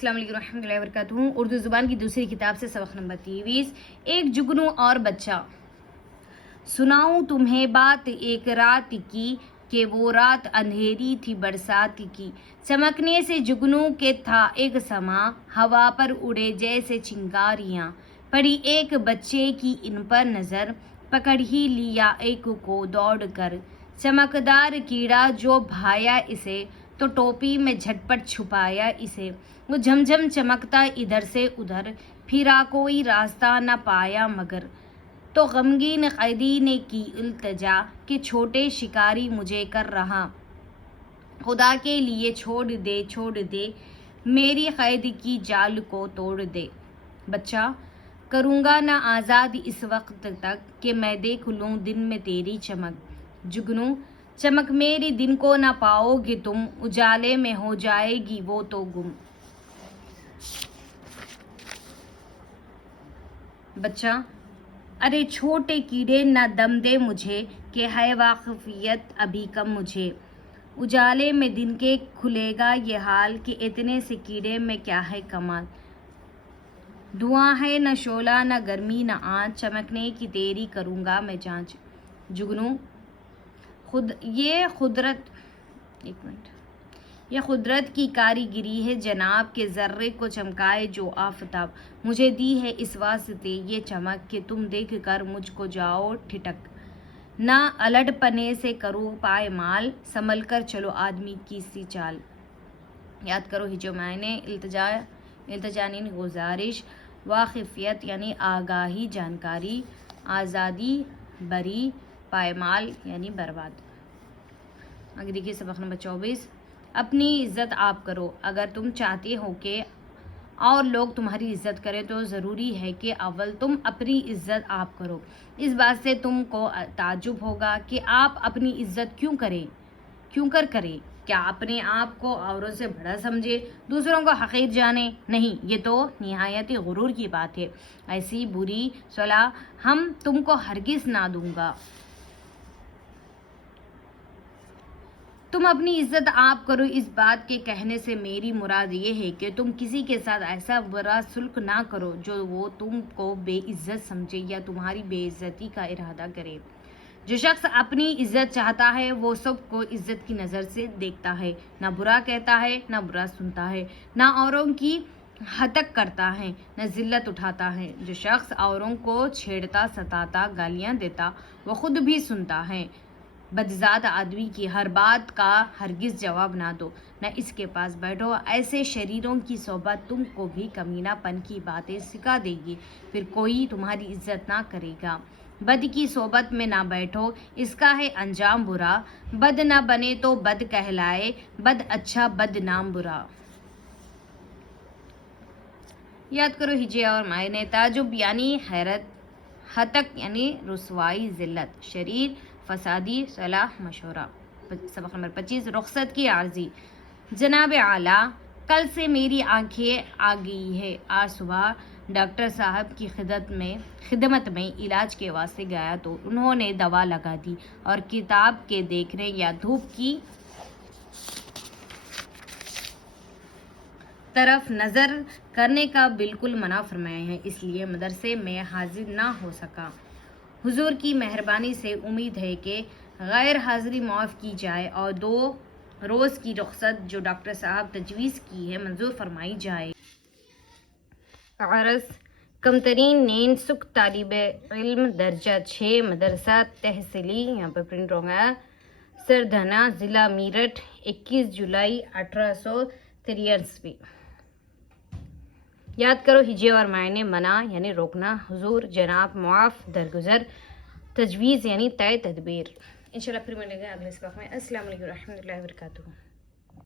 السلام علیکم ورحمۃ اللہ وبرکاتہ۔ اردو زبان کی دوسری کتاب سے سبق نمبر 23، ایک جگنو اور بچہ۔ سناؤں تمہیں بات ایک رات کی کہ وہ رات اندھیری تھی برسات کی، چمکنے سے جگنو کے تھا ایک سما، ہوا پر اڑے جیسے چنگاریاں، پڑی ایک بچے کی ان پر نظر، پکڑ ہی لیا ایک کو دوڑ کر، چمکدار کیڑا جو بھایا اسے، تو ٹوپی میں جھٹپٹ چھپایا اسے، وہ جھم چمکتا ادھر سے ادھر، پھرا کوئی راستہ نہ پایا مگر، تو غمگین قیدی نے کی التجا کہ چھوٹے شکاری مجھے کر رہا، خدا کے لیے چھوڑ دے میری قید کی جال کو توڑ دے۔ بچہ، کروں گا نہ آزاد اس وقت تک کہ میں دیکھ لوں دن میں تیری چمک، جگنو چمک میری دن کو نہ پاؤ گے تم، اجالے میں ہو جائے گی وہ تو گم۔ بچہ، ارے چھوٹے کیڑے نہ دم دے مجھے، کہ ہے واقفیت ابھی کم مجھے، اجالے میں دن کے کھلے گا یہ حال، کہ اتنے سے کیڑے میں کیا ہے کمال، دھواں ہے نہ شعلہ نہ گرمی نہ آنچ، چمکنے کی تیری کروں گا میں جانچ۔ جگنو، یہ قدرت کی کاریگری ہے جناب، کہ ذرے کو چمکائے جو آفتاب، مجھے دی ہے اس واسطے یہ چمک، کہ تم دیکھ کر مجھ کو جاؤ ٹھٹک، نہ الٹ پنے سے کرو پائمال، سنبھل کر چلو آدمی کی سی چال۔ یاد کرو ہجو معنی، التجا یعنی گزارش، واقفیت یعنی آگاہی جانکاری، آزادی بری، پائمال یعنی برباد۔ آگے دیکھیے سبق نمبر 24، اپنی عزت آپ کرو۔ اگر تم چاہتے ہو کہ اور لوگ تمہاری عزت کریں تو ضروری ہے کہ اول تم اپنی عزت آپ کرو۔ اس بات سے تم کو تعجب ہوگا کہ آپ اپنی عزت کیوں کریں؟ کیا اپنے آپ کو اوروں سے بڑا سمجھے، دوسروں کو حقیر جانے؟ نہیں، یہ تو نہایت غرور کی بات ہے، ایسی بری صلاح ہم تم کو ہرگز نہ دوں گا۔ تم اپنی عزت آپ کرو، اس بات کے کہنے سے میری مراد یہ ہے کہ تم کسی کے ساتھ ایسا برا سلوک نہ کرو جو وہ تم کو بے عزت سمجھے یا تمہاری بے عزتی کا ارادہ کرے۔ جو شخص اپنی عزت چاہتا ہے وہ سب کو عزت کی نظر سے دیکھتا ہے، نہ برا کہتا ہے نہ برا سنتا ہے، نہ اوروں کی ہتک کرتا ہے نہ ذلت اٹھاتا ہے۔ جو شخص اوروں کو چھیڑتا ستاتا گالیاں دیتا وہ خود بھی سنتا ہے۔ بدذات آدمی کی ہر بات کا ہرگز جواب نہ دو، نہ اس کے پاس بیٹھو، ایسے شریروں کی صحبت تم کو بھی کمینہ پن کی باتیں سکھا دے گی، پھر کوئی تمہاری عزت نہ کرے گا۔ بد کی صحبت میں نہ بیٹھو، اس کا ہے انجام برا، بد نہ بنے تو بد کہلائے، بد اچھا بد نام برا۔ یاد کرو ہجے اور معنی، تعجب یعنی حیرت، ہتک یعنی رسوائی ذلت، شریر فسادی صلاح مشورہ۔ سبق نمبر 25، رخصت کی عرضی۔ جناب اعلیٰ، کل سے میری آنکھیں آ گئی ہے، آج صبح ڈاکٹر صاحب کی خدمت میں علاج کے واسطے گیا تو انہوں نے دوا لگا دی اور کتاب کے دیکھنے یا دھوپ کی طرف نظر کرنے کا بالکل منع فرمایا ہے، اس لیے مدرسے میں حاضر نہ ہو سکا۔ حضور کی مہربانی سے امید ہے کہ غیر حاضری معاف کی جائے اور 2 روز کی رخصت جو ڈاکٹر صاحب تجویز کی ہے منظور فرمائی جائے۔ عرض، کمترین نین سکھ طالب علم درجہ 6 مدرسہ تحصیلی، یہاں پر پرنٹ ہو گیا، سردھنا، ضلع میرٹھ، 21 جولائی 1883۔ یاد کرو ہجے اور معنی، منع یعنی روکنا، حضور جناب، معاف درگزر، تجویز یعنی طے تدبیر۔ انشاءاللہ پھر ملیں گے اگلے سبق میں۔ السلام علیکم ورحمۃ اللہ وبرکاتہ۔